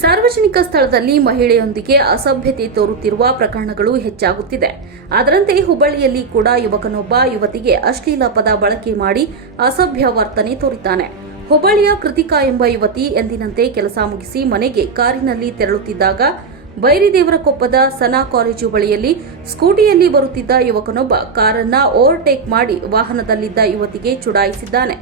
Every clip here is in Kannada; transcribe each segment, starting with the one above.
ಸಾರ್ವಜನಿಕ ಸ್ಥಳದಲ್ಲಿ ಮಹಿಳೆಯೊಂದಿಗೆ ಅಸಭ್ಯತೆ ತೋರುತ್ತಿರುವ ಪ್ರಕರಣಗಳು ಹೆಚ್ಚಾಗುತ್ತಿದೆ. ಅದರಂತೆ ಹುಬ್ಬಳ್ಳಿಯಲ್ಲಿ ಕೂಡ ಯುವಕನೊಬ್ಬ ಯುವತಿಗೆ ಅಶ್ಲೀಲ ಪದ ಬಳಕೆ ಮಾಡಿ ಅಸಭ್ಯ ವರ್ತನೆ ತೋರಿದ್ದಾನೆ. ಹುಬ್ಬಳ್ಳಿಯ ಕೃತಿಕಾ ಎಂಬ ಯುವತಿ ಎಂದಿನಂತೆ ಕೆಲಸ ಮುಗಿಸಿ ಮನೆಗೆ ಕಾರಿನಲ್ಲಿ ತೆರಳುತ್ತಿದ್ದಾಗ ಬೈರಿದೇವರಕೊಪ್ಪದ ಸನಾ ಕಾಲೇಜು ಬಳಿಯಲ್ಲಿ ಸ್ಕೂಟಿಯಲ್ಲಿ ಬರುತ್ತಿದ್ದ ಯುವಕನೊಬ್ಬ ಕಾರನ್ನ ಓವರ್ಟೇಕ್ ಮಾಡಿ ವಾಹನದಲ್ಲಿದ್ದ ಯುವತಿಗೆ ಚುಡಾಯಿಸಿದ್ದಾನೆ.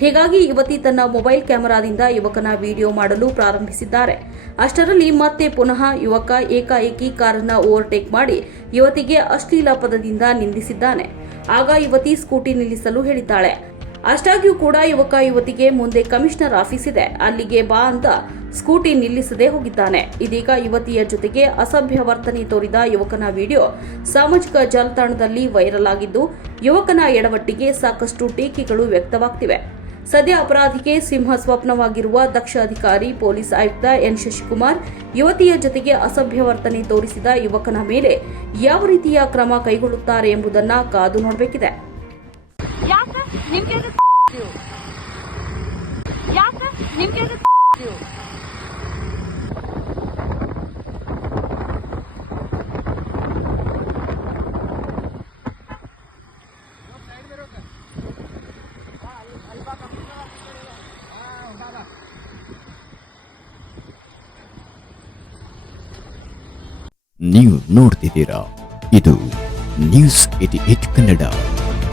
ಹೀಗಾಗಿ ಯುವತಿ ತನ್ನ ಮೊಬೈಲ್ ಕ್ಯಾಮೆರಾದಿಂದ ಯುವಕನ ವಿಡಿಯೋ ಮಾಡಲು ಪ್ರಾರಂಭಿಸಿದ್ದಾರೆ. ಅಷ್ಟರಲ್ಲಿ ಮತ್ತೆ ಪುನಃ ಯುವಕ ಏಕಾಏಕಿ ಕಾರನ್ನ ಓವರ್ಟೇಕ್ ಮಾಡಿ ಯುವತಿಗೆ ಅಶ್ಲೀಲ ಪದದಿಂದ ನಿಂದಿಸಿದ್ದಾನೆ. ಆಗ ಯುವತಿ ಸ್ಕೂಟಿ ನಿಲ್ಲಿಸಲು ಹೇಳಿದ್ದಾಳೆ. ಅಷ್ಟಾಗಿಯೂ ಕೂಡ ಯುವಕ ಯುವತಿಗೆ ಮುಂದೆ ಕಮಿಷನರ್ ಆಫೀಸ್ ಇದೆ, ಅಲ್ಲಿಗೆ ಬಾ ಅಂತ ಸ್ಕೂಟಿ ನಿಲ್ಲಿಸದೆ ಹೋಗಿದ್ದಾನೆ. ಇದೀಗ ಯುವತಿಯ ಜೊತೆಗೆ ಅಸಭ್ಯ ವರ್ತನೆ ತೋರಿದ ಯುವಕನ ವಿಡಿಯೋ ಸಾಮಾಜಿಕ ಜಾಲತಾಣದಲ್ಲಿ ವೈರಲ್ ಆಗಿದ್ದು, ಯುವಕನ ಎಡವಟ್ಟಿಗೆ ಸಾಕಷ್ಟು ಟೀಕೆಗಳು ವ್ಯಕ್ತವಾಗ್ತಿವೆ. ಸದ್ಯ ಅಪರಾಧಿಗೆ ಸಿಂಹ ಸ್ವಪ್ನವಾಗಿರುವ ದಕ್ಷ ಅಧಿಕಾರಿ ಪೊಲೀಸ್ ಆಯುಕ್ತ ಎನ್ ಶಶಿಕುಮಾರ್ ಯುವತಿಯ ಜೊತೆಗೆ ಅಸಭ್ಯ ವರ್ತನೆ ತೋರಿಸಿದ ಯುವಕನ ಮೇಲೆ ಯಾವ ರೀತಿಯ ಕ್ರಮ ಕೈಗೊಳ್ಳುತ್ತಾರೆ ಎಂಬುದನ್ನು ಕಾದು ನೋಡಬೇಕಿದೆ. ನೀವು ನೋಡ್ತಿದ್ದೀರಾ, ಇದು ನ್ಯೂಸ್ 88 ಕನ್ನಡ,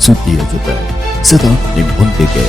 ಸುದ್ದಿಯ ಜೊತೆ ಸದಾ ನಿಮ್ಮೊಂದಿಗೆ.